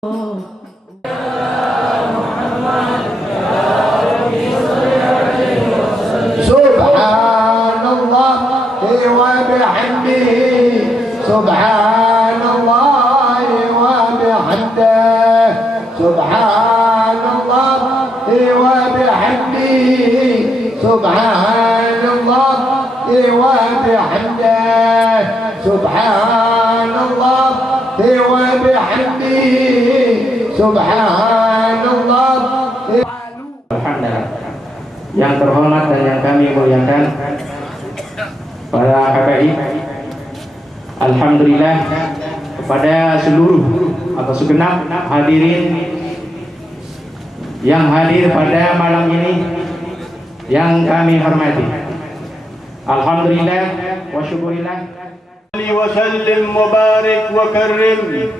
سبحان الله وبحمده سبحان الله وبحمده سبحان الله وبحمده سبحان الله وبحمده سبحان الله. Alhamdulillah. Yang terhormat dan yang kami muliakan para HPI, alhamdulillah kepada seluruh atau segenap hadirin yang hadir pada malam ini yang kami hormati. Alhamdulillah wa syukurillah wa sallim wa barik wa karrim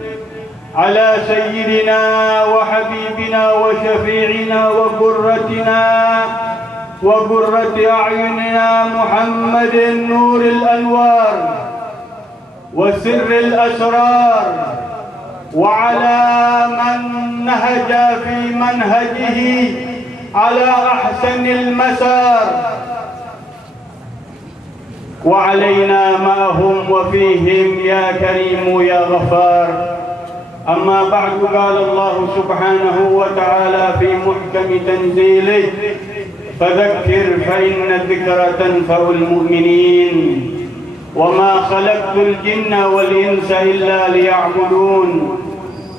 ala sayyidina wa habibina wa syafi'ina wa qurratina wa qurrati a'yunina Muhammadin nuril anwar wa sirril asrar wa ala man nahaja fi manhajihi ala ahsanil masar wa alaina ma'ahum wa fihim ya karim ya ghafar. أما بعد قال الله سبحانه وتعالى في محكم تنزيله فذكر فإن الذكرى تنفع المؤمنين وما خلقت الجن والإنس إلا ليعبدون.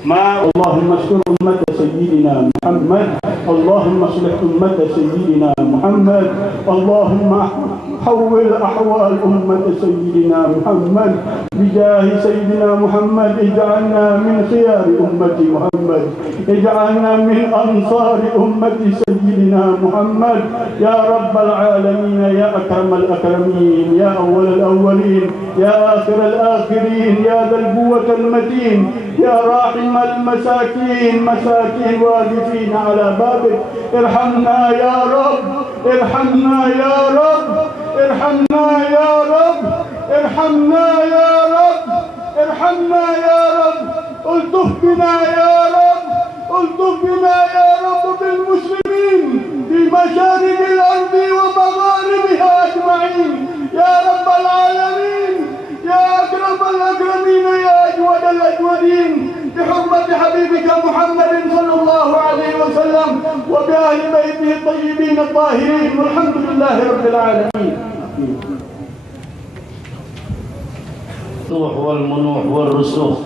اللهم اشكر أمة سيدنا محمد، اللهم اصلح أمة سيدنا محمد، اللهم حول أحوال أمة سيدنا محمد بجاه سيدنا محمد. اجعلنا من خيار أمة محمد، اجعلنا من أنصار أمة سيدنا محمد يا رب العالمين، يا أكرم الأكرمين، يا أول الأولين، يا آخر الآخرين، يا ذا القوة المتين، يا راحم المساكين مساكين واقفين على بابك. ارحمنا يا رب، ارحمنا يا رب، ارحمنا يا رب، ارحمنا يا رب، ارحمنا يا رب. الطف بنا يا رب، الطف بنا يا رب بالمسلمين في مشارق الأرض ومغاربها أجمعين يا رب العالمين، يا أكرم الأكرمين، يا أجود الأجودين، بحرمة حبيبك محمد صلى الله عليه وسلم وبأهل بيته الطيبين الطاهرين، والحمد لله رب العالمين. والمنوح والرسوخ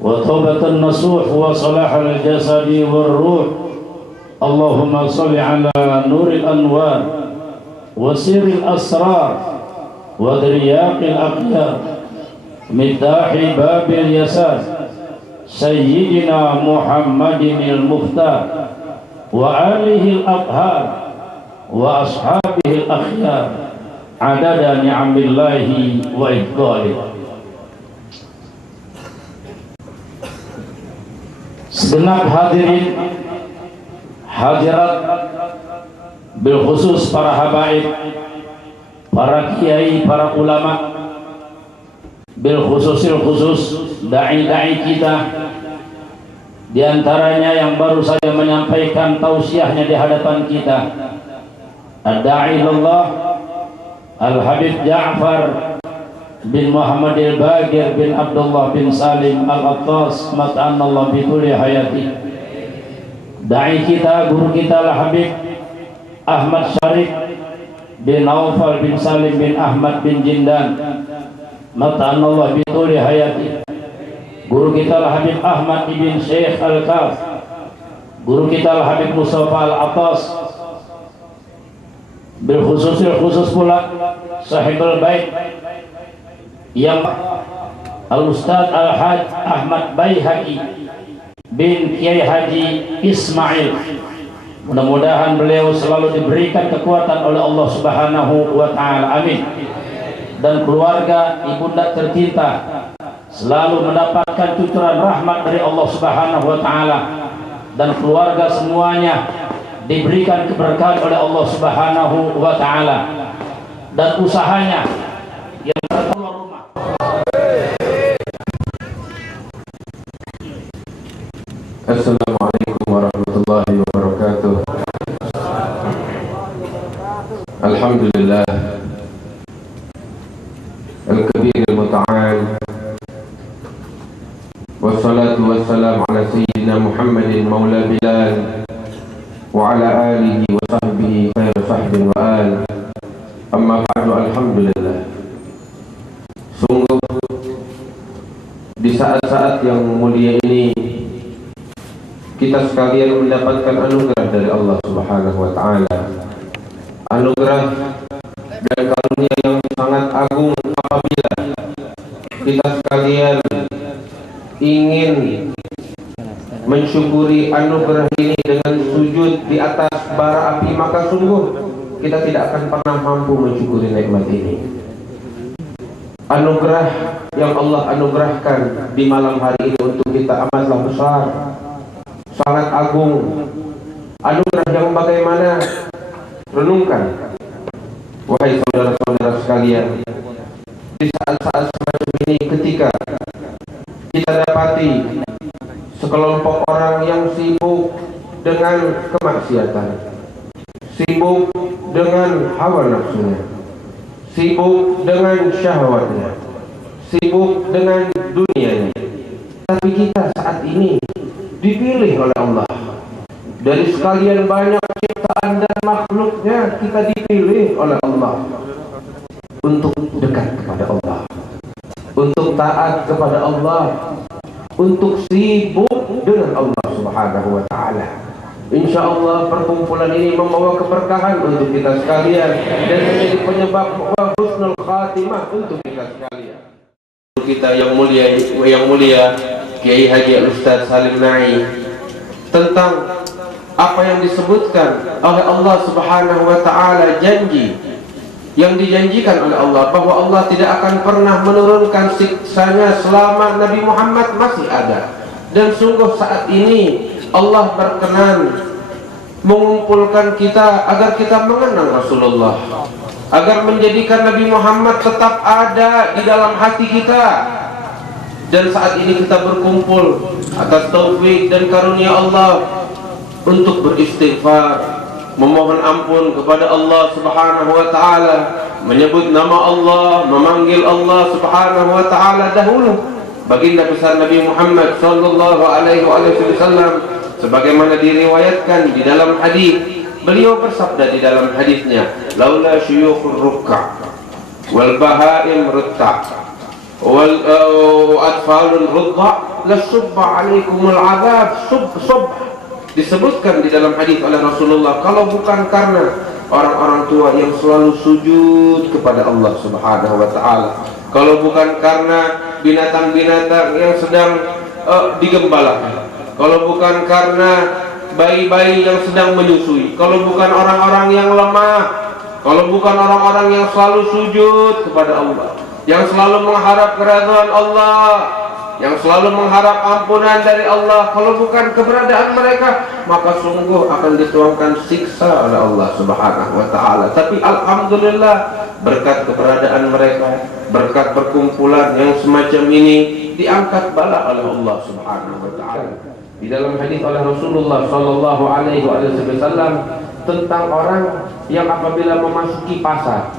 وتوبة النصوح وصلاح الجسد والروح. اللهم صل على نور الأنوار وسر الأسرار وذرياق الأقيار مفتاح باب اليسار سيدنا محمد المختار وآله الأطهار وأصحابه الأخيار عدد نعم الله وإفضاله. Segenap hadirin hadirat, bilkhusus para habaib, para kiai, para ulama, bilkhususil khusus dai-dai kita, diantaranya yang baru saja menyampaikan tausiahnya di hadapan kita, ad-da'i ilallah Al-Habib Ja'far bin Muhammad al-Bagir bin Abdullah bin Salim al-Attas mat'anallah bituli hayati. Da'i kita, guru kita Al-Habib Ahmad Syarif bin Naufal bin Salim bin Ahmad bin Jindan mat'anallah bituli hayati. Guru kita Al-Habib Ahmad ibn Syekh Al-Kaf, guru kita Al-Habib Mustafa Al-Attas, khusus pula sahibul bait yang Al-Ustaz Al-Haj Ahmad Baihaqi bin Kiai Haji Ismail. Mudah-mudahan beliau selalu diberikan kekuatan oleh Allah Subhanahu wa Ta'ala, amin. Dan keluarga ibunda tercinta selalu mendapatkan cucuran rahmat dari Allah Subhanahu wa Ta'ala, dan keluarga semuanya diberikan keberkahan oleh Allah Subhanahu wa Ta'ala, dan usahanya yang terkeluar rumah. Assalamualaikum warahmatullahi wabarakatuh. Alhamdulillah Al-Kabir Al-Muta'al, wassalatu wassalamu ala Sayyidina Muhammadin Maula Bilal wa ala alihi wa sahbihi khairu sahbin wa al. Amma ba'du, alhamdulillah. Sungguh di saat-saat yang mulia ini kita sekalian mendapatkan anugerah dari Allah Subhanahu wa ta'ala, anugerah dan karunia yang sangat agung apabila kita sekalian ingin mensyukuri anugerah ini dengan sujud di atas bara api, maka sungguh kita tidak akan pernah mampu mensyukuri nikmat ini. Anugerah yang Allah anugerahkan di malam hari ini untuk kita amatlah besar, sangat agung. Anugerah yang bagaimana? Renungkan, wahai saudara-saudara sekalian, di saat-saat semacam ini ketika kita dapati sekelompok orang yang sibuk dengan kemaksiatan, sibuk dengan hawa nafsunya, sibuk dengan syahwatnya, sibuk dengan dunianya. Tapi kita saat ini dipilih oleh Allah dari sekalian banyak ciptaan dan makhluknya. Kita dipilih oleh Allah untuk dekat kepada Allah, untuk taat kepada Allah, untuk sibuk dengan Allah Subhanahu wa ta'ala. Insya Allah perkumpulan ini membawa keberkahan untuk kita sekalian dan menjadi penyebab husnul khatimah untuk kita sekalian. Kita yang mulia Kiai Haji Al-Ustaz Salim Na'i, tentang apa yang disebutkan oleh Allah Subhanahu wa ta'ala, janji yang dijanjikan oleh Allah bahwa Allah tidak akan pernah menurunkan siksanya selama Nabi Muhammad masih ada. Dan sungguh saat ini Allah berkenan mengumpulkan kita agar kita mengenal Rasulullah, agar menjadikan Nabi Muhammad tetap ada di dalam hati kita. Dan saat ini kita berkumpul atas taufik dan karunia Allah untuk beristighfar, memohon ampun kepada Allah Subhanahu wa ta'ala, menyebut nama Allah, memanggil Allah Subhanahu wa ta'ala dahulu. Baginda besar Nabi Muhammad sallallahu alaihi wasallam, sebagaimana diriwayatkan di dalam hadis, beliau bersabda di dalam hadisnya, laula syuyukhur ruk'a wal bahaim rutta wal atfalul rudha lasubba alaikumul azab sub. Disebutkan di dalam hadis oleh Rasulullah, kalau bukan karena orang-orang tua yang selalu sujud kepada Allah Subhanahu wa ta'ala, kalau bukan karena binatang-binatang yang sedang digembala, kalau bukan karena bayi-bayi yang sedang menyusui, kalau bukan orang-orang yang lemah, kalau bukan orang-orang yang selalu sujud kepada Allah, yang selalu mengharap keridhaan Allah, yang selalu mengharap ampunan dari Allah, kalau bukan keberadaan mereka, maka sungguh akan dituangkan siksa oleh Allah Subhanahu wa ta'ala. Tapi alhamdulillah, berkat keberadaan mereka, berkat perkumpulan yang semacam ini, diangkat bala oleh Allah Subhanahu wa ta'ala. Di dalam hadis oleh Rasulullah sallallahu alaihi wasallam tentang orang yang apabila memasuki pasar,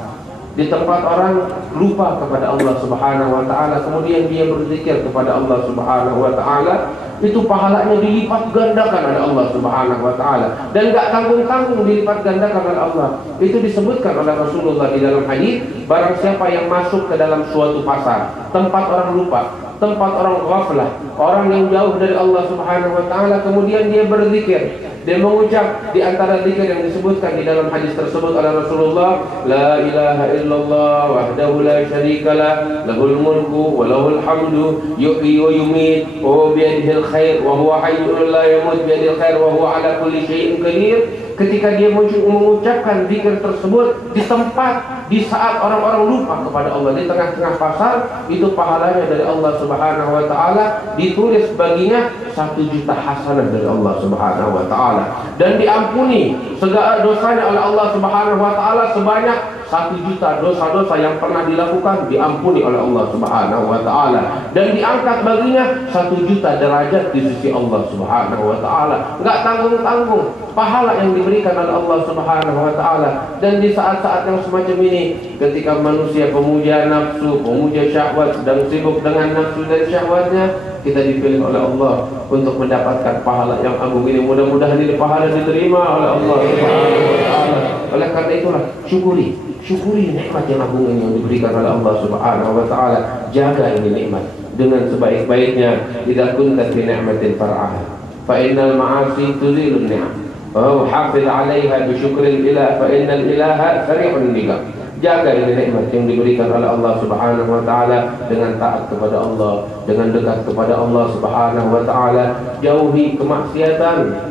di tempat orang lupa kepada Allah Subhanahu wa ta'ala, kemudian dia berzikir kepada Allah Subhanahu wa ta'ala, itu pahalanya dilipat gandakan oleh Allah Subhanahu wa ta'ala, dan gak tanggung-tanggung dilipat gandakan oleh Allah. Itu disebutkan oleh Rasulullah di dalam hadis, barang siapa yang masuk ke dalam suatu pasar, tempat orang lupa, tempat orang ghaflah, orang yang jauh dari Allah Subhanahu wa ta'ala, kemudian dia berzikir, dia mengucap di antara zikir yang disebutkan di dalam hadis tersebut oleh Rasulullah, la ilaha illallah wahdahu la syarikalah, lahul mulku wa lahul hamdu, yuhyi wa yumiit, wa biyadihil khair wa huwa hayyun la yamut, biyadihil khair wa huwa ala kulli syai'in qadir. Ketika dia mengucapkan zikir tersebut di tempat, di saat orang-orang lupa kepada Allah, di tengah-tengah pasar, itu pahalanya dari Allah Subhanahu wa ta'ala ditulis baginya 1 juta hasanah dari Allah Subhanahu wa ta'ala, dan diampuni segala dosanya oleh Allah Subhanahu wa ta'ala sebanyak 1 juta dosa-dosa yang pernah dilakukan diampuni oleh Allah Subhanahu wa taala, dan diangkat baginya 1 juta derajat di sisi Allah Subhanahu wa taala. Enggak tanggung-tanggung pahala yang diberikan oleh Allah Subhanahu wa taala. Dan di saat-saat yang semacam ini, ketika manusia pemuja nafsu, pemuja syahwat, sedang sibuk dengan nafsu dan syahwatnya, kita dipilih oleh Allah untuk mendapatkan pahala yang agung ini. Mudah-mudahan ini pahala diterima oleh Allah Subhanahu wa taala. Oleh karena itulah syukuri nikmat yang agung ini yang diberikan oleh Allah Subhanahu wa taala. Jaga ini nikmat dengan sebaik-baiknya. Idza kunta fi ni'matin far'aha fa innal ma'asi tuzilun ni'am wa hafiz 'alaiha bi syukril ilah fa innal ilaha sari'un nikam. Jaga ini nikmat yang diberikan oleh Allah Subhanahu wa taala dengan taat kepada Allah, dengan dekat kepada Allah Subhanahu wa taala. Jauhi kemaksiatan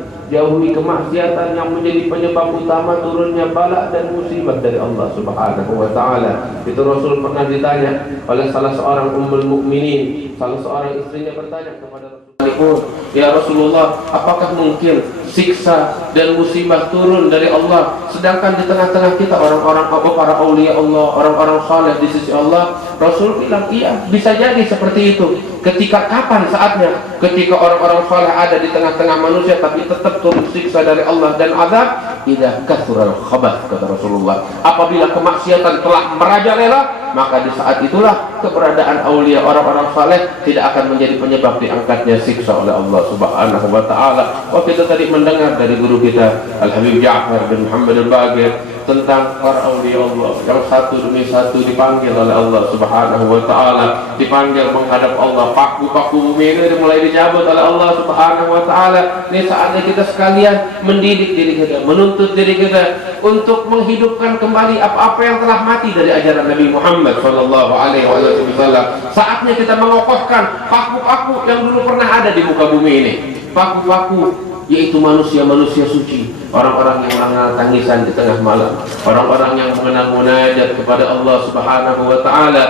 yang menjadi penyebab utama turunnya bala dan musibah dari Allah Subhanahu wa taala. Itu Rasul pernah ditanya oleh salah seorang ummul mukminin, salah seorang istrinya bertanya kepada Rasulullah, "Ya Rasulullah, apakah mungkin siksa dan musibah turun dari Allah sedangkan di tengah-tengah kita orang-orang para aulia Allah, orang-orang saleh di sisi Allah?" Rasul bilang, "Iya, bisa jadi seperti itu." Ketika kapan saatnya? Ketika orang-orang saleh ada di tengah-tengah manusia tapi tetap turun siksa dari Allah dan azab. Idza kathural khabath, kata Rasulullah, apabila kemaksiatan telah merajalela, maka di saat itulah keberadaan aulia orang-orang saleh tidak akan menjadi penyebab diangkatnya siksa oleh Allah Subhanahu wa taala. Waktu itu tadi mendengar dari guru kita Al-Habib Ja'far bin Muhammad Al-Baqir tentang para aulia Allah yang satu demi satu dipanggil oleh Allah Subhanahu wa taala, dipanggil menghadap Allah. Paku-paku bumi ini mulai dicabut oleh Allah Subhanahu wa taala. Ini saatnya kita sekalian mendidik diri kita, menuntut diri kita untuk menghidupkan kembali apa-apa yang telah mati dari ajaran Nabi Muhammad sallallahu alaihi wasallam. Saatnya kita mengokohkan paku-paku yang dulu pernah ada di muka bumi ini. Paku-paku yaitu manusia-manusia suci, orang-orang yang mengenal tangisan di tengah malam, orang-orang yang mengenal munajat kepada Allah Subhanahu wa taala.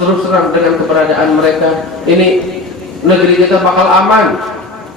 Terus terang dengan keberadaan mereka ini negeri kita bakal aman.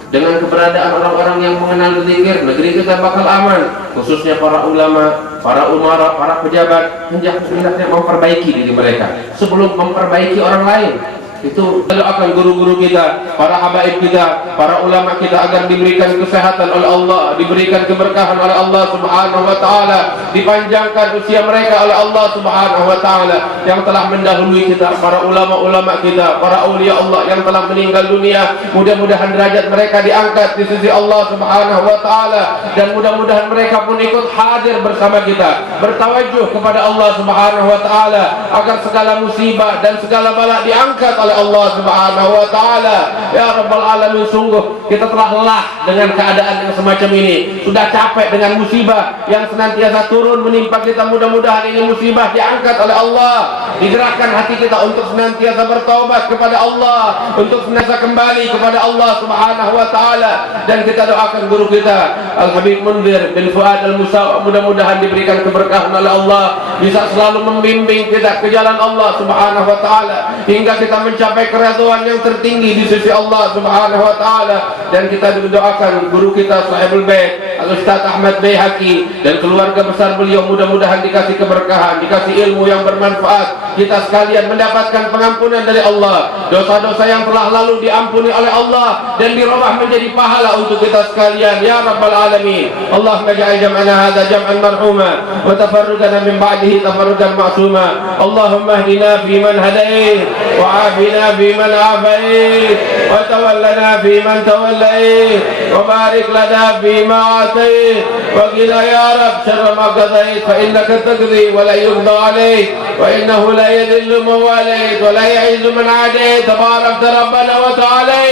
Dengan keberadaan orang-orang yang mengenal zikir, negeri kita bakal aman. Khususnya para ulama, para umara, para pejabat hendaknya memperbaiki diri mereka sebelum memperbaiki orang lain. Itu doakan guru-guru kita, para habaib kita, para ulama kita agar diberikan kesehatan oleh Allah, diberikan keberkahan oleh Allah Subhanahu wa taala, dipanjangkan usia mereka oleh Allah Subhanahu wa taala yang telah mendahului kita, para ulama-ulama kita, para aulia Allah yang telah meninggal dunia. Mudah-mudahan derajat mereka diangkat di sisi Allah Subhanahu wa taala, dan mudah-mudahan mereka pun ikut hadir bersama kita, bertawajuh kepada Allah Subhanahu wa taala agar segala musibah dan segala bala diangkat oleh Allah Subhanahu wa taala. Ya Rabbal alamin, sungguh kita telah lelah dengan keadaan yang semacam ini. Sudah capek dengan musibah yang senantiasa turun menimpa kita. Mudah-mudahan ini musibah diangkat oleh Allah. Digerakkan hati kita untuk senantiasa bertaubat kepada Allah, untuk senantiasa kembali kepada Allah Subhanahu wa taala. Dan kita doakan guru kita Al-Habib Munzir bin Fuad Al-Musaw, mudah-mudahan diberikan keberkahan oleh Allah, bisa selalu membimbing kita ke jalan Allah Subhanahu wa taala hingga kita mencapai keridhaan yang tertinggi di sisi Allah Subhanahu wa taala. Dan kita doakan guru kita Sahibul Bait Al-Ustaz Ahmad Baihaqi dan keluarga besar beliau, mudah-mudahan dikasih keberkahan, dikasih ilmu yang bermanfaat, kita sekalian mendapatkan pengampunan dari Allah, dosa-dosa yang telah lalu diampuni oleh Allah dan dirubah menjadi pahala untuk kita sekalian. Ya Rabbal alamin, Allahumma ja'al jam'ana hadza jam'an marhuma wa tafarrujana min ba'dihi tafarrujan ma'suma. Allahumma ihdina fi man hadait wa afina fi man afait wa tawallana fi man tawallait wa barik lana fi ma atait wa qina ya Rabb syarra ma qadait fa innaka taqdi wa la yuqda alayk wa innahu la yadhillu man walayt wa la ya'izzu man adait tabarakta rabbana wa ta'ala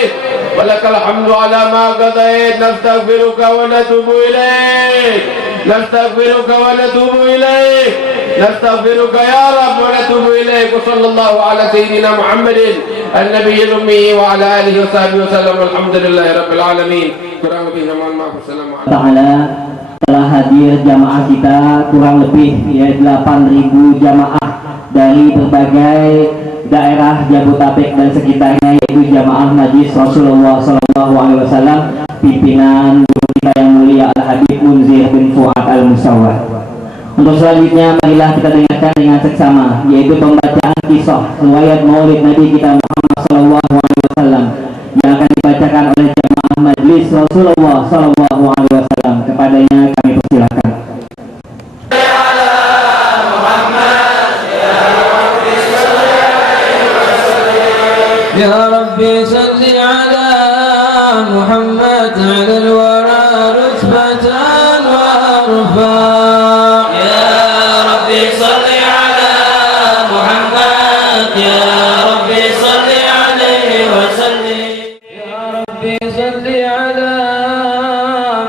wa lakal hamdu ala ma qadait. Nastaghfiruka wa natubu ilayk, nastaghfiruka wa natubu ilayk, nastaghfiruka ya Rabb wa natubu ilayk. Wa sallallahu ala sayyidina Muhammadin an-nabiyil ummi wa ala alihi wa sahbihi wa sallam. Alhamdulillahi rabbil alamin. Kurang lebihnya mohon maaf. Wassalamualaikum Ta'ala. Telah hadir jamaah kita kurang lebih ya 8.000 jamaah dari berbagai daerah Jabodetabek dan sekitarnya, yaitu jamaah Majlis Rasulullah SAW pimpinan guru kita yang mulia Al-Habib Munzir bin Fuad Al-Musawwah. Untuk selanjutnya marilah kita dengarkan dengan seksama, yaitu pembacaan kisah riwayat Maulid Nabi kita Muhammad SAW yang akan dibacakan oleh jamaah Majlis Rasulullah SAW. Kepadanya kami persilakan. Ya Rabbi salli ala Muhammad ala al-wara rutbatan wa arfa. Ya Rabbi salli ala Muhammad, ya Rabbi salli alaihi wa sallim. Ya Rabbi salli ala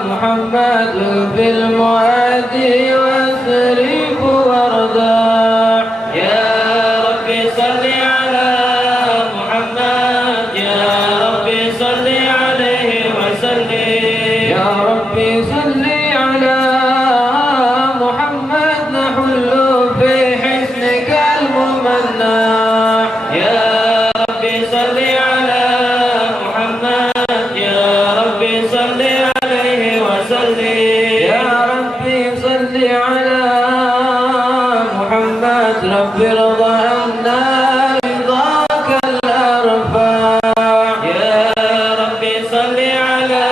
Muhammad fil muadi wa sarif warda. Ya Rabbi salli ala Muhammad, ya Rabbi salli alaihi wa sallim. Ya Rabbi salli ala Muhammad nahullu fi hisnika al-mumanna. Ya Rabbi salli ala Muhammad, ya Rabbi salli alaihi wa sallim. Ya Rabbi salli ala Muhammad, Rabbi rida anna ridaka al-arfa. Ya Rabbi salli ala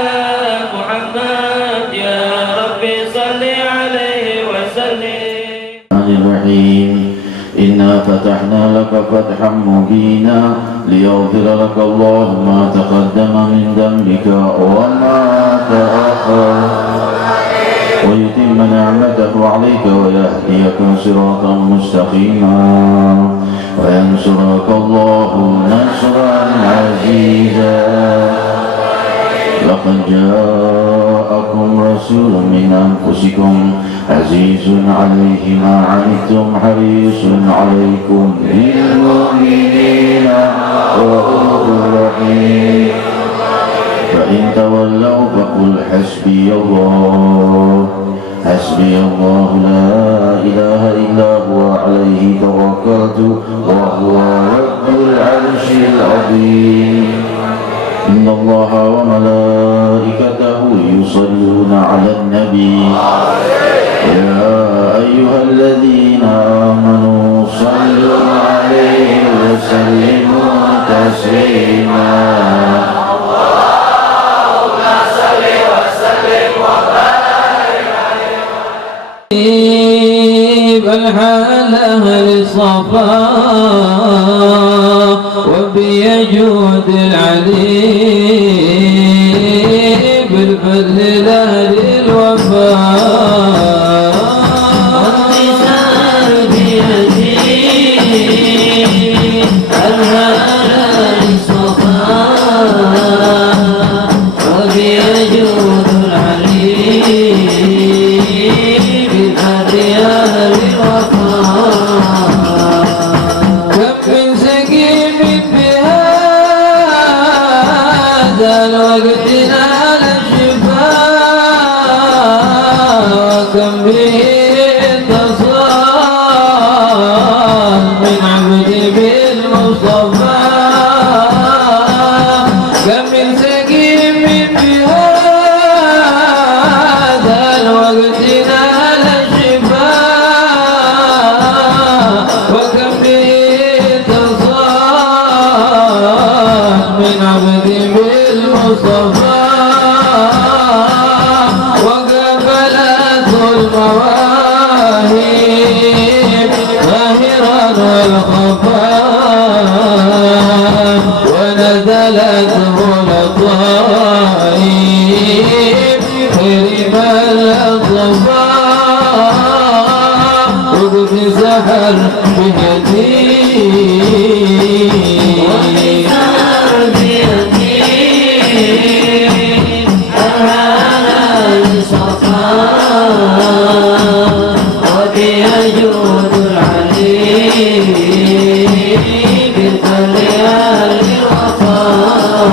Muhammad, ya Rabbi salli alaihi wa sallim. الرحيم إنا فتحنا لك فتحا مبينا ليغفر لك الله ما تقدم من ذنبك وما تأخر ويتم نعمته عليك ويهديك صراطا مستقيما وينصرك الله نصرا عزيزا. لقد جاءكم رسول من أنفسكم عزيز عليه ما عنتم حريص عليكم بالمؤمنين رؤوف رحيم. فإن تولوا فقل حسبي الله حسبي الله لا إله إلا هو عليه توكلت وهو رب العرش العظيم. إن الله وملائكته يصلون على النبي يا أيها الذين آمنوا صلوا عليه وسلموا تسليما. اللهم صل وسلم وبارك عليه. بل حال أهل الصفا وبيجود العلي بالفضل لأهل الوفاء. والنساء بيدي أنهار الصفا وبيجود العلي بالفضل لأهل الوفاء. كم من سقيم بهذا الوقت نال الشفاء وكم به اتصال من عبد بالمصطفى. كم من سقيم بهذا الوقت نال الشفاء وكم به اتصال من عبد بالمصطفى. وقبلت المواهب ظاهرا والخفاء ونزلته لطائف كريم الأصفاء. وقت سحر بيدي والنساء بيدي أنهار الصفا وبيجود العلي بالفضل أهل الوفاء.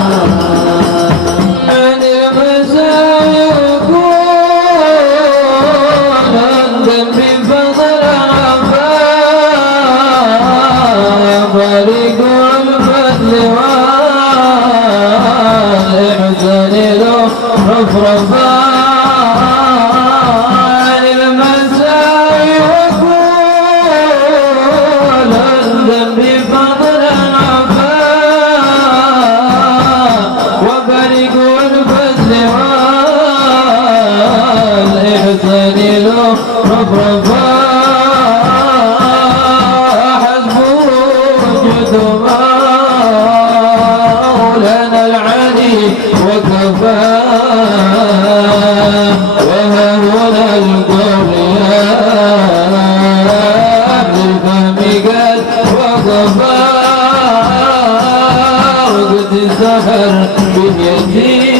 من المساء يكون الذنب بفضل عفاء فريق الفضل والإحسان له رفرفا. عن المساء رفرفا حسبه وجود مولانا العلي وكفى وها هنا القرية بالفهم قد وقفا وقد سهر بيدي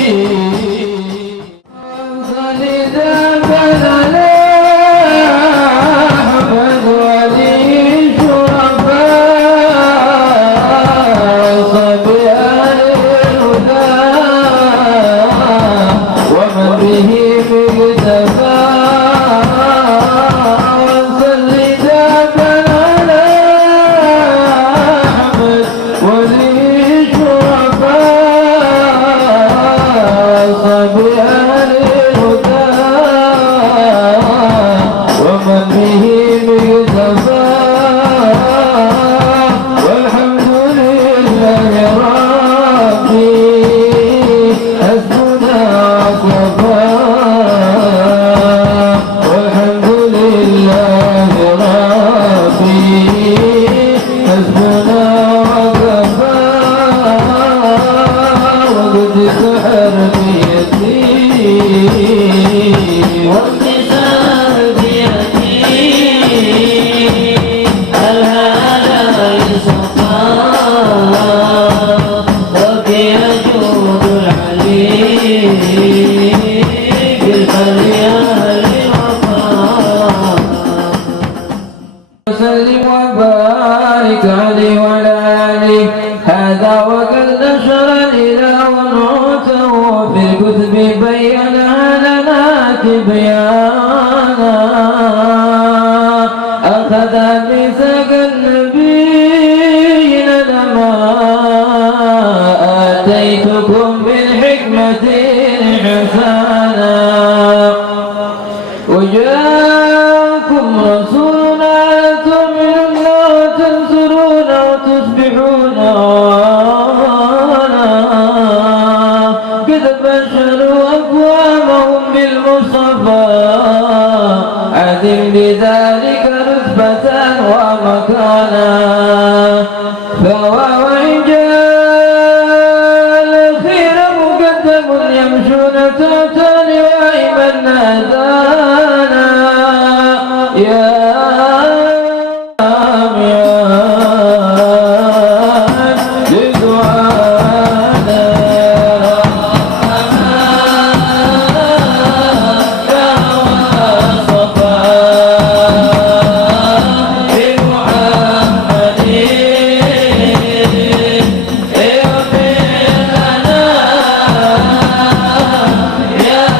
وسلم وبارك عليه وعلى آله. هذا وقد نشر الإله نعوته في الكتب بينها لنا تبيانا أخذ ميثاق النبيين لما آتيتكم من حكمة حسانا وجاءكم رسولنا تؤمنون وتنصرون وتصبحون قد بشروا أقوامهم بالمصطفى عدم بذلك رتبة ومكانا وإن جاء الأخير مقدم يمشون تحتان وإيمن نادانا يا يا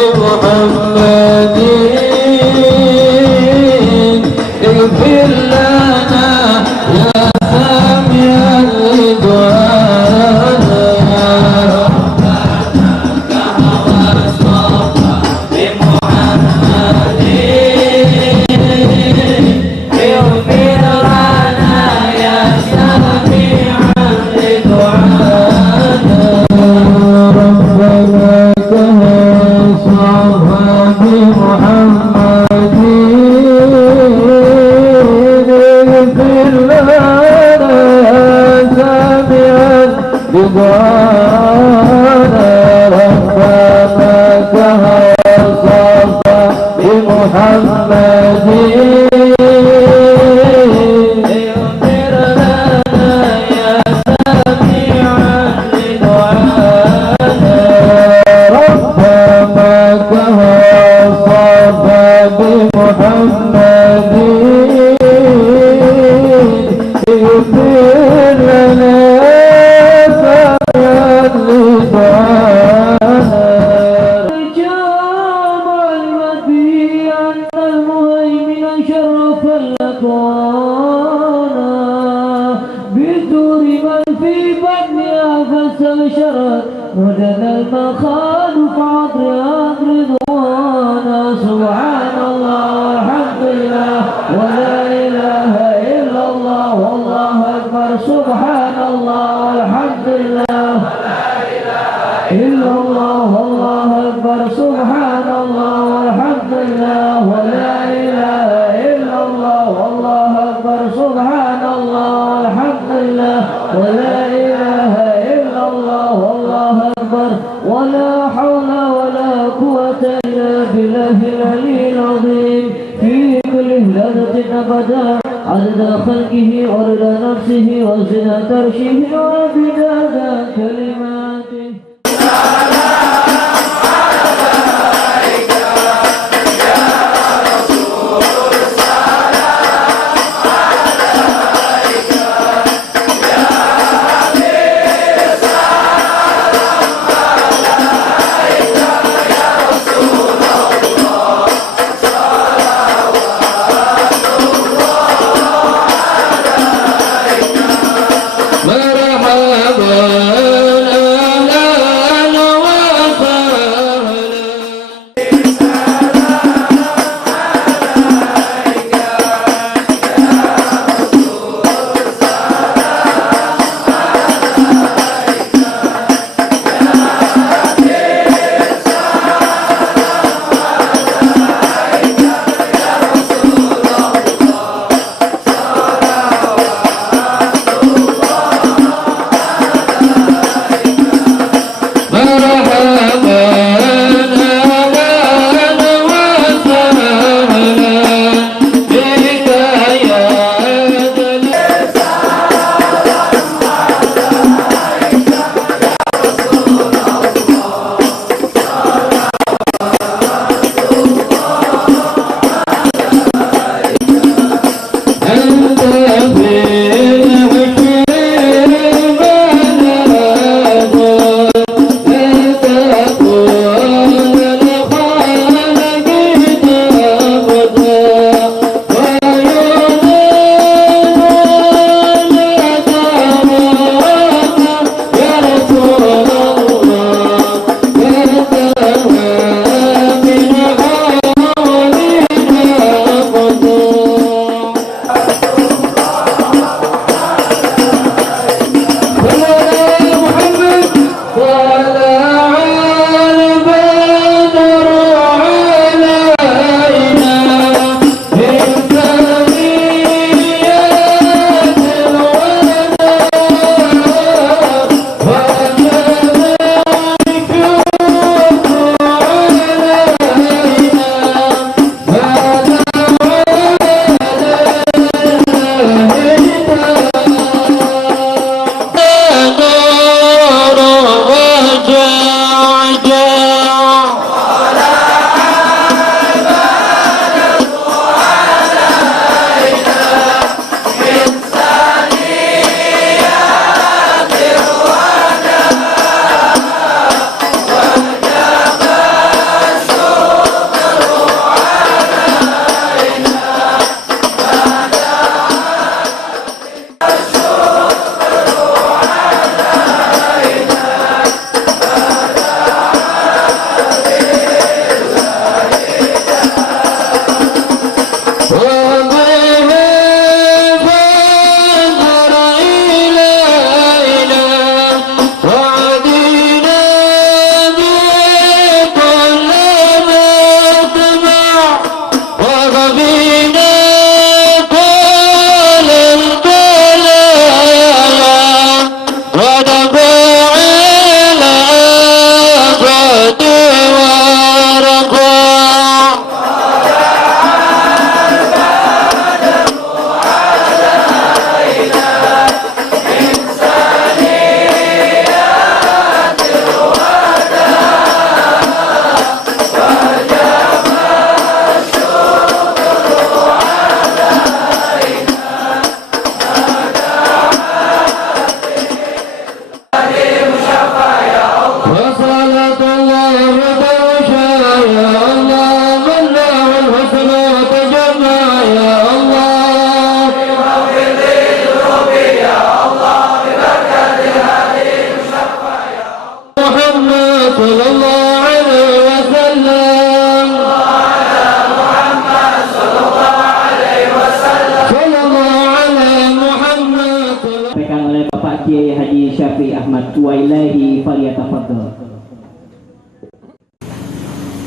بمحمد اغفر لنا يا سامع الرضوان يا ربنا كما وصفنا بمحمد اغفر لنا يا سامع الرضوان ربنا كما وصفنا بمحمد اغفر لنا سامعا رضوانا ربنا كما وصفنا بمحمد اغفر لنا يا سامعا رضوانا ربنا كما وصفنا بمحمد اغفر لنا سامعا رضوانا جامع المبي أن المهيمن شرف الأكوان بدور من في بطنها فاستبشرت ودنا المخالف عطرها رضوانا سبحان الله والحمد لله ولا إله إلا الله والله أكبر سبحان الله والحمد لله إلا الله والله أكبر سبحان الله والحمد لله ولا إله إلا الله والله أكبر سبحان الله والحمد لله ولا إله إلا الله والله أكبر ولا حول ولا قوة إلا بالله العلي العظيم في كل لحظة أبدا عدد خلقه ورضا نفسه وزنة عرشه وبداد كلماته مرحبا أهلا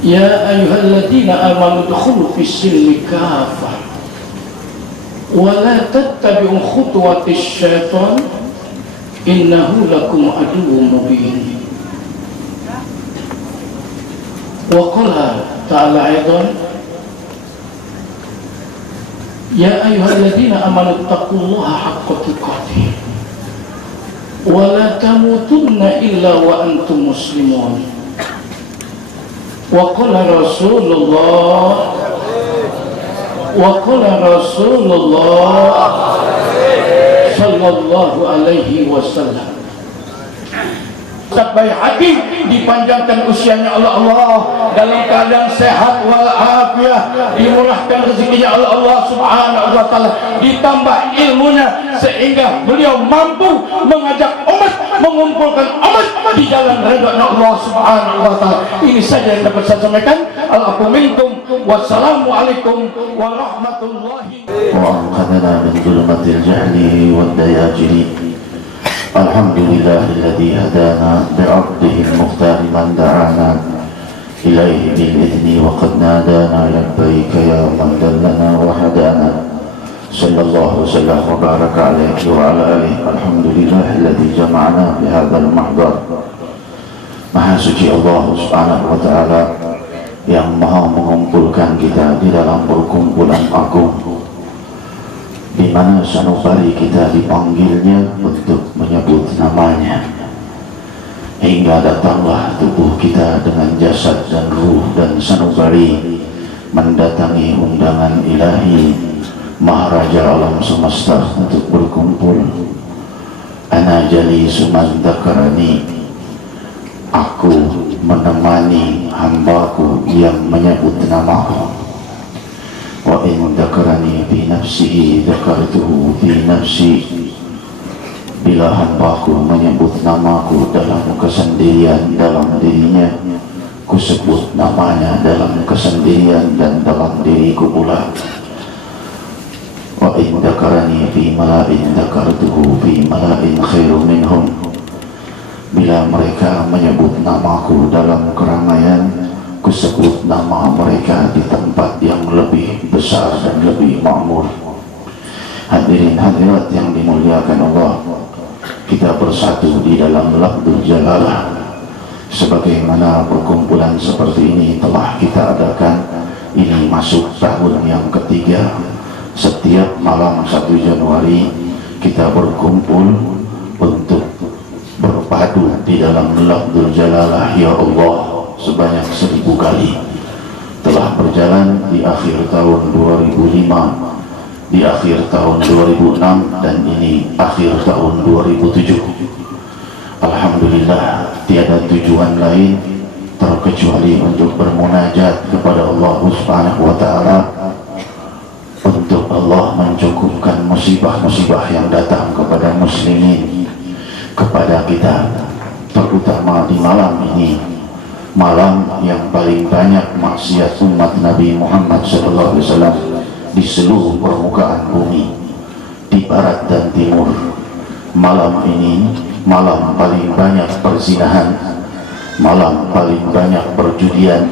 Ya ayyuhalladzina amanu dukhulu fis silmi kafah wa la tattabi'u khutuwatis syaitan innahu lakum aduwwun mubin. Wa qala ta'ala aidan ya ayyuhalladzina amanu taqullaha haqqa tuqatih wa la tamutunna illa wa antum muslimun. Wa qala Rasulullah sallallahu alaihi wasallam, Ustaz Baihaqi dipanjangkan usianya oleh Allah dalam keadaan sehat walafiat, dimurahkan rezekinya oleh Allah Subhanahu wa taala, ditambah ilmunya sehingga beliau mampu mengajak umat, mengumpulkan umat di jalan ridha Allah Subhanahu wa taala. Ini saja yang dapat saya sampaikan. Al-afu minkum, wassalamualaikum warahmatullahi وأنقذنا من ظلمة الجهل والدياجل. الحمد لله الذي هدانا بعبده المختار من دعانا إليه بالإذن وقد نادانا لبيك يا من دلنا وهدانا. صلى الله وسلم وبارك عليه وعلى آله. الحمد لله الذي جمعنا بهذا المحضر. Maha suci Allah Subhanahu wa Ta'ala yang maha mengumpulkan kita di dalam perkumpulan agung, di mana sanubari kita dipanggilnya untuk menyebut namanya, hingga datanglah tubuh kita dengan jasad dan ruh dan sanubari mendatangi undangan ilahi Maharaja alam semesta untuk berkumpul. Ana jali suman dakarani, aku menemani hambaku yang menyebut namaku. Wa in dakarani fi nafsihi dakartuhu fi nafsi. Bila hambaku menyebut namaku dalam kesendirian dalam dirinya, ku sebut namanya dalam kesendirian dan dalam diriku pula. Wa in dakarani fi mala'in dakartuhu fi mala'in khairu minhum. Bila mereka menyebut namaku dalam keramaian, ku sebut nama mereka di tempat yang lebih besar dan lebih makmur. Hadirin hadirat yang dimuliakan Allah, kita bersatu di dalam lafzul jalalah. Sebagaimana perkumpulan seperti ini telah kita adakan, ini masuk tahun yang ketiga. Setiap malam 1 Januari kita berkumpul untuk berpadu di dalam lafzul jalalah ya Allah sebanyak 1000 kali. Telah berjalan di akhir tahun 2005, di akhir tahun 2006, dan ini akhir tahun 2007. Alhamdulillah, tiada tujuan lain terkecuali untuk bermunajat kepada Allah Subhanahu wa Ta'ala, untuk Allah mencukupkan musibah-musibah yang datang kepada muslimin, kepada kita, terutama di malam ini, malam yang paling banyak maksiat umat Nabi Muhammad SAW di seluruh permukaan bumi, di barat dan timur. Malam ini malam paling banyak perzinahan, malam paling banyak perjudian,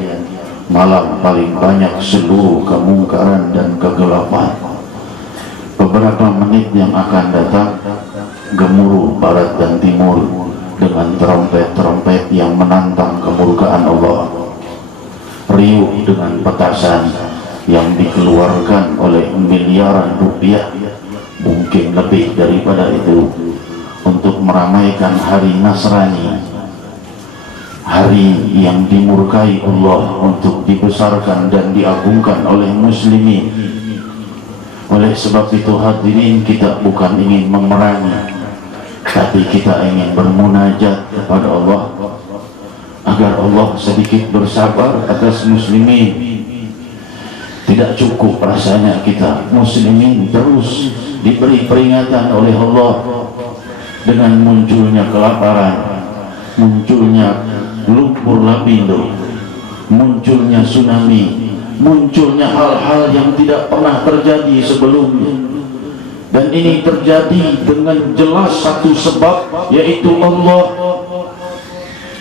malam paling banyak seluruh kemungkaran dan kegelapan. Beberapa menit yang akan datang, gemuruh barat dan timur dengan trompet-trompet yang menantang kemurkaan Allah, riuh dengan petasan yang dikeluarkan oleh miliaran rupiah, mungkin lebih daripada itu, untuk meramaikan hari Nasrani, hari yang dimurkai Allah untuk dibesarkan dan diagungkan oleh muslimin. Oleh sebab itu hadirin, kita bukan ingin memerangi, tapi kita ingin bermunajat kepada Allah agar Allah sedikit bersabar atas muslimin. Tidak cukup rasanya kita muslimin terus diberi peringatan oleh Allah dengan munculnya kelaparan, munculnya lumpur lapindo, munculnya tsunami, munculnya hal-hal yang tidak pernah terjadi sebelumnya. Dan ini terjadi dengan jelas satu sebab, yaitu Allah.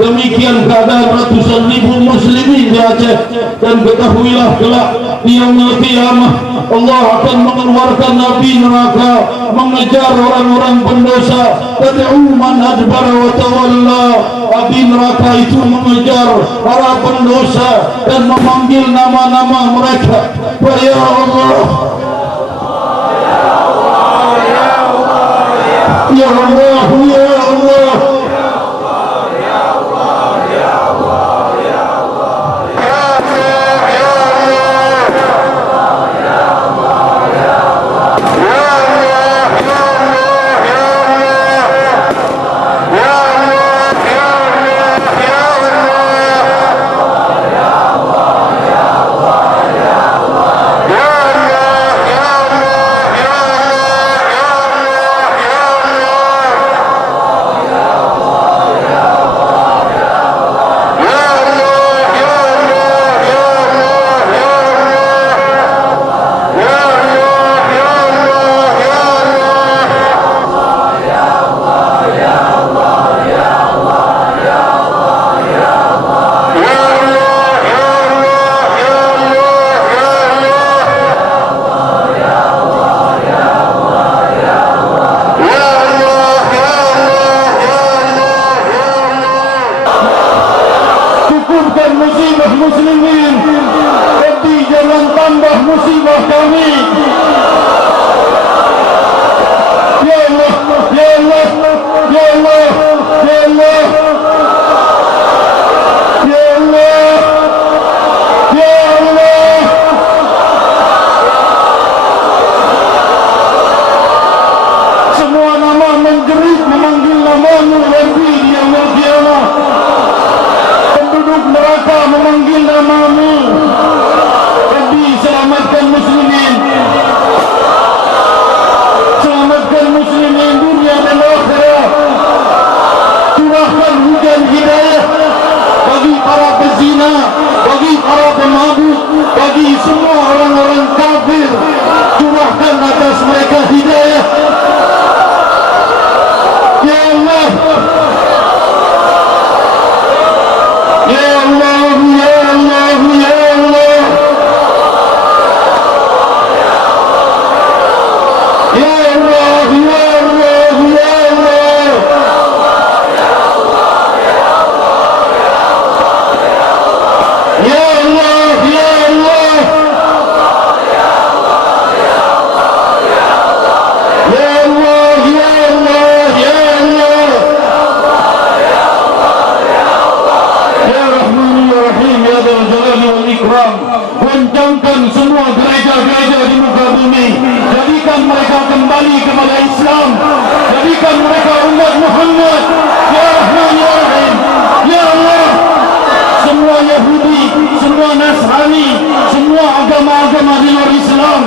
Demikian keadaan ratusan ribu muslimin di Aceh. Dan ketahuilah kelak di yaumul qiyamah Allah akan mengeluarkan nabi neraka mengejar orang-orang pendosa. Tad'u man adbara wa tawalla. Api neraka itu mengejar para pendosa dan memanggil nama-nama mereka. Ya Allah, ya Allah, ya Allah. Muslimin, tapi jangan tambah musibah kami. Ya Allah, ya Allah, ya Allah, ya Allah, ya Allah, ya Allah. Semua nama menjerit memanggil namamu Rabbi di yaumul qiyamah. Penduduk neraka memanggil namamu. Rabbi, selamatkan muslimin, selamatkan muslimin dunia dan akhirat. Curahkan hujan hidayah bagi para pezina, bagi para pemabuk, bagi semua orang-orang kafir. Curahkan atas mereka hidayah. Ya Allah, ya Allah, ya Allah, ya Allah, ya Allah, ya Allah, ya Allah, ya Allah, ya Allah, Goncangkan semua gereja-gereja di muka bumi. Jadikan mereka kembali kepada Islam. Jadikan mereka umat Muhammad. Ya Rahman, Ya Rahim, Ya Allah. Semua Yahudi, semua Nasrani, semua agama-agama di luar Islam,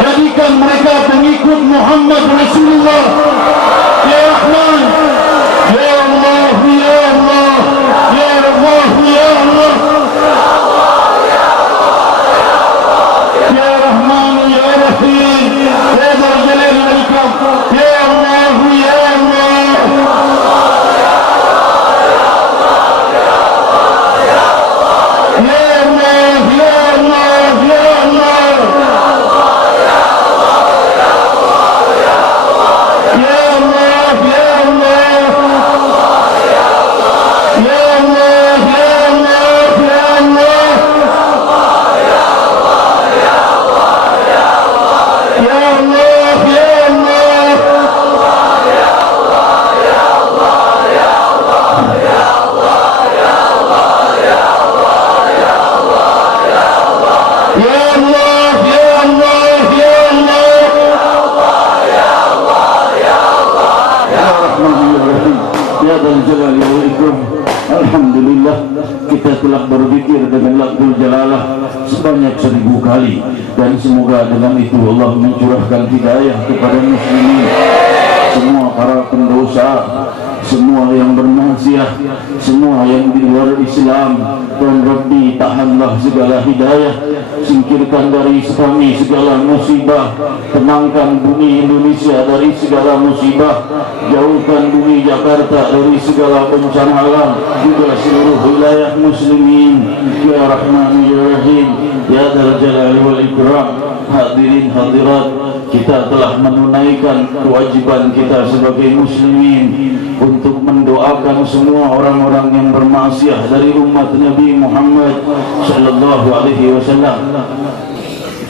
jadikan mereka pengikut Muhammad Rasulullah. Ya Rahman, Ya Allah, Ya Allah, Ya Allah, Ya Allah, Ya Rahman, Ya Rahim, Ya Dzal Jalali wal Ikram, Ya Allah, Ya Allah. Alhamdulillah, kita telah berzikir dengan lafzul jalalah sebanyak 1000 kali, dan semoga dengan itu Allah mencurahkan hidayah kepada muslimin, semua para pendosa, semua yang bermaksiat, semua yang di luar Islam. Tuhan Rabbi, tahanlah segala hidayah, singkirkan dari kami segala musibah, tenangkan bumi Indonesia dari segala musibah, jauhkan bumi Jakarta dari segala bencana alam, juga seluruh wilayah muslimin. Ya Rahman ya Rahim, ya Dzal Jalali wal Ikram. Hadirin hadirat, kita telah menunaikan kewajiban kita sebagai muslimin untuk mendoakan semua orang-orang yang bermaksiat dari umat Nabi Muhammad sallallahu alaihi wasallam.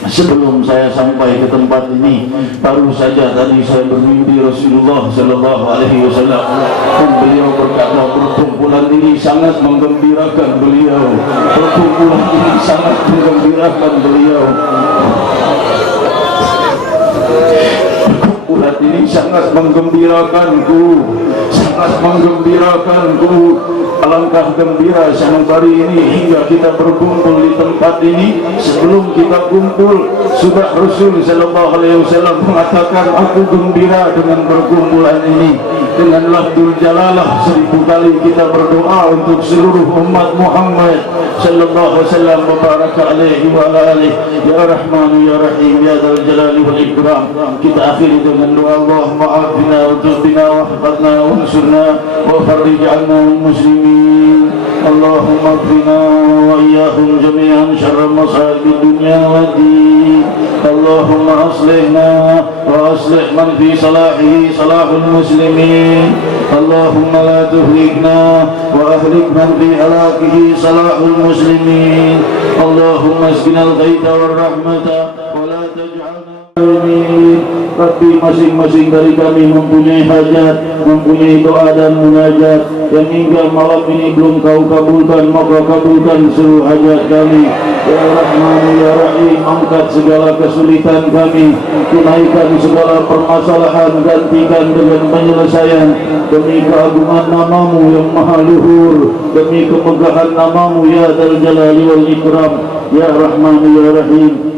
Sebelum saya sampai ke tempat ini, baru saja tadi saya bermimpi Rasulullah sallallahu alaihi wasallam, dan beliau berkata perkumpulan ini sangat menggembirakan beliau. Perkumpulan ini sangat menggembirakan beliau. Perkumpulan ini sangat menggembirakanku, sangat menggembirakanku. Alangkah gembira sanubari ini hingga kita berkumpul di tempat ini. Sebelum kita kumpul, sudah Rasul sallallahu alaihi wasallam mengatakan, aku gembira dengan perkumpulan ini. Dengan lafzul jalalah 1000 kali kita berdoa untuk seluruh umat Muhammad sallallahu alaihi wasallam, baraka alaihi wa alihi. Ya Rahman ya Rahim, ya Dzal Jalali wal Ikram. Kita akhiri dengan doa, Allahumma afina wa tubina wa hafadna wa ansurna wa farrij 'anna muslimin. Allahumma afina wa iyyahum jami'an syarra masa'ib dunya wad din. Allahumma aslihna wa aslih man fi salahihi salahul muslimin. Allahumma la tuhlikna wa ahlik man fi halakihi salahul muslimin. Allahumma asqina al-ghaitha war rahmata wa la taj'alna Rabbi, masing-masing dari kami mempunyai hajat, mempunyai doa dan munajat yang hingga malam ini belum kau kabulkan, maka kabulkan seluruh hajat kami. Ya Rahman ya Rahim, angkat segala kesulitan kami, tunaikan segala permasalahan, gantikan dengan penyelesaian, demi keagungan namamu yang maha luhur, demi kemegahan namamu ya Dzal Jalali wal Ikram. Ya Rahman ya Rahim,